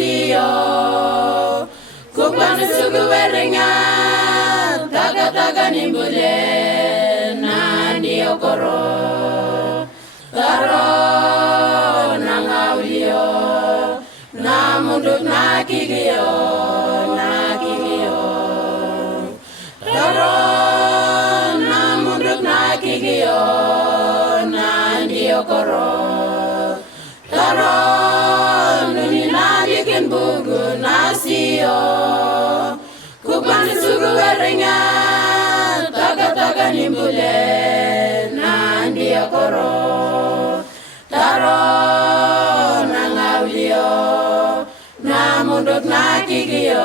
nasio kukwani sugu weringa taga taga nimbule nandi okoro taro nangawio na munduk nakigio taro na munduk nakigio nandi okoro taro nuni nadikin bugu nasio kukwani sugu weringa taga taga nimbule nandi okoro taro nangawio na munduk nakigio